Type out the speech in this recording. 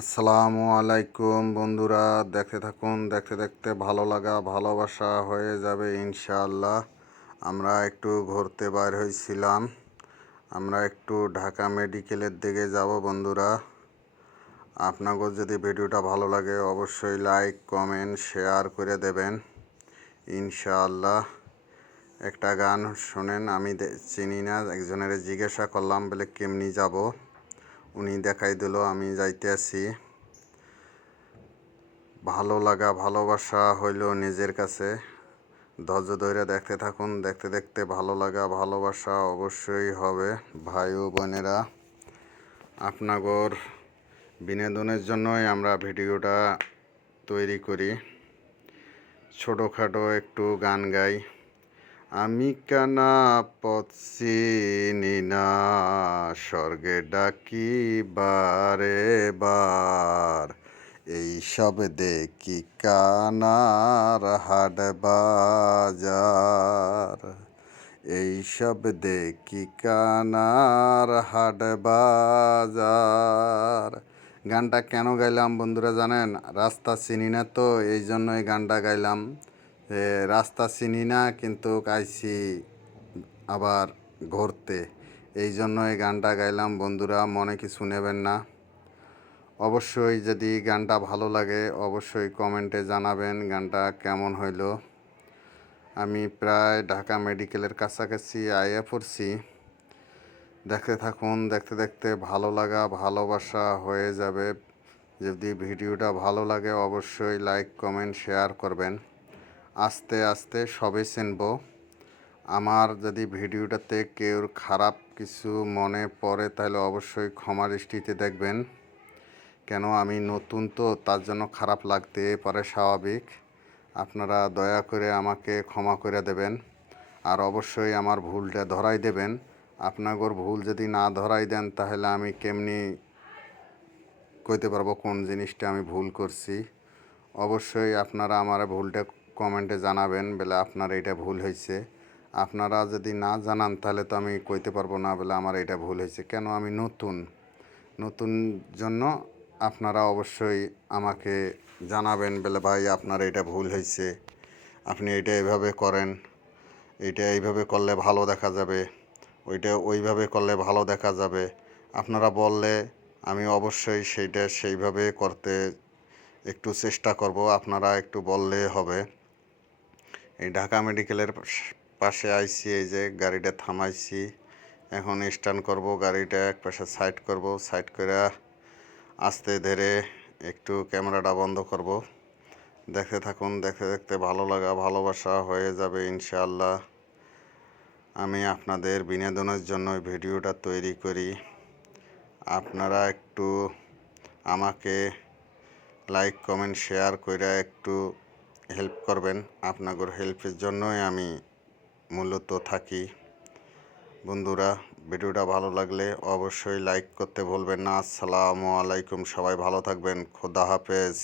আসসালামু আলাইকুম বন্ধুরা, দেখতে থাকুন, দেখতে দেখতে ভালো লাগা, ভালোবাসা হয়ে যাবে ইনশাআল্লাহ। আমরা একটু ঘুরতে বাইর হয়েছিলাম। আমরা একটু ঢাকা মেডিকেলের দিকে যাব বন্ধুরা। আপনাদের যদি ভিডিওটা ভালো লাগে অবশ্যই লাইক কমেন্ট শেয়ার করে দেবেন। ইনশাআল্লাহ। একটা গান শোনেন, আমি চিনি না, একজনের জিজ্ঞাসা করলাম, বলে কেমনি যাব? উনি দেখাই দিল, আমি যাইতে আছি ভালো লাগা, ভালোবাসা হইল নিজের কাছে। ধৈর্য ধরে দেখতে থাকুন, দেখতে দেখতে ভালো লাগা, ভালোবাসা অবশ্যই হবে। ভাই ও বোনেরা, আপনাগর বিনোদনের জন্যই আমরা ভিডিওটা তৈরি করি। ছোটোখাটো একটু গান গাই। আমি কানা পথ চিনি না, স্বর্গে ডাকি বারে বার। এই সব দেখি কানার হাট বাজার। এই সব দেখি কানার হাট বাজার। গানটা কেন গাইলাম বন্ধুরা জানেন? রাস্তা চিনি না তো, এই জন্য এই গানটা গাইলাম। এ, রাস্তা চিনি না কিন্তু গাইছি আবার ঘুরতে। এই জন্য এই গানটা গাইলাম। বন্ধুরা মনে কিছু নেবেন না। অবশ্যই যদি গানটা ভালো লাগে অবশ্যই কমেন্টে জানাবেন গানটা কেমন হইল। আমি প্রায় ঢাকা মেডিকেলের কাছাকাছি আইয়া পড়ছি। দেখতে থাকুন দেখতে দেখতে ভালো লাগা ভালোবাসা হয়ে যাবে। যদি ভিডিওটা ভালো লাগে অবশ্যই লাইক কমেন্ট শেয়ার করবেন। আস্তে আস্তে সবে চিনব। আমার যদি ভিডিওটাতে কেউ খারাপ কিছু মনে পড়ে, তাহলে অবশ্যই ক্ষমা দৃষ্টিতে দেখবেন। কেন, আমি নতুন তো, তার জন্য খারাপ লাগতে পারে স্বাভাবিক। আপনারা দয়া করে আমাকে ক্ষমা করে দেবেন। আর অবশ্যই আমার ভুলটা ধরাই দেবেন। আপনাগর ভুল যদি না ধরাই দেন, তাহলে আমি কেমনি কইতে পারব কোন জিনিসটা আমি ভুল করছি? অবশ্যই আপনারা আমার ভুলটা কমেন্টে জানাবেন, বলে আপনার এটা ভুল হয়েছে। আপনারা যদি না জানান, তাহলে তো আমি কইতে পারব না, বলে আমার এটা ভুল হয়েছে। কেন আমি নতুন? নতুন জন্য আপনারা অবশ্যই আমাকে জানাবেন, বলে ভাই, আপনার এটা ভুল হয়েছে। আপনি এটা এইভাবে করেন। এটা এইভাবে করলে ভালো দেখা যাবে। ওইটা ওইভাবে করলে ভালো দেখা যাবে। আপনারা বললে আমি অবশ্যই সেইটা সেইভাবে করতে একটু চেষ্টা করব। আপনারা একটু বললে হবে। এই ঢাকা মেডিকেলের পাশে আইছি এই যে গাড়িটা থামাইছি। এখন স্ট্যান্ড করব, গাড়িটা এক পাশে সাইড করব। সাইড করে আস্তে ধীরে একটু ক্যামেরাটা বন্ধ করব। দেখতে থাকুন, দেখতে দেখতে ভালো লাগা, ভালোবাসা হয়ে যাবে ইনশাআল্লাহ। আমি আপনাদের বিনোদনের জন্য ভিডিওটা তৈরি করি। আপনারা একটু আমাকে লাইক, কমেন্ট, শেয়ার করে একটু হেল্প করবেন আপনাদের হেল্পের জন্যই আমি মূলত থাকি। বন্ধুরা, ভিডিওটা ভালো লাগলে অবশ্যই লাইক করতে ভুলবেন না। আসসালামু আলাইকুম, সবাই ভালো থাকবেন। খোদা হাফেজ।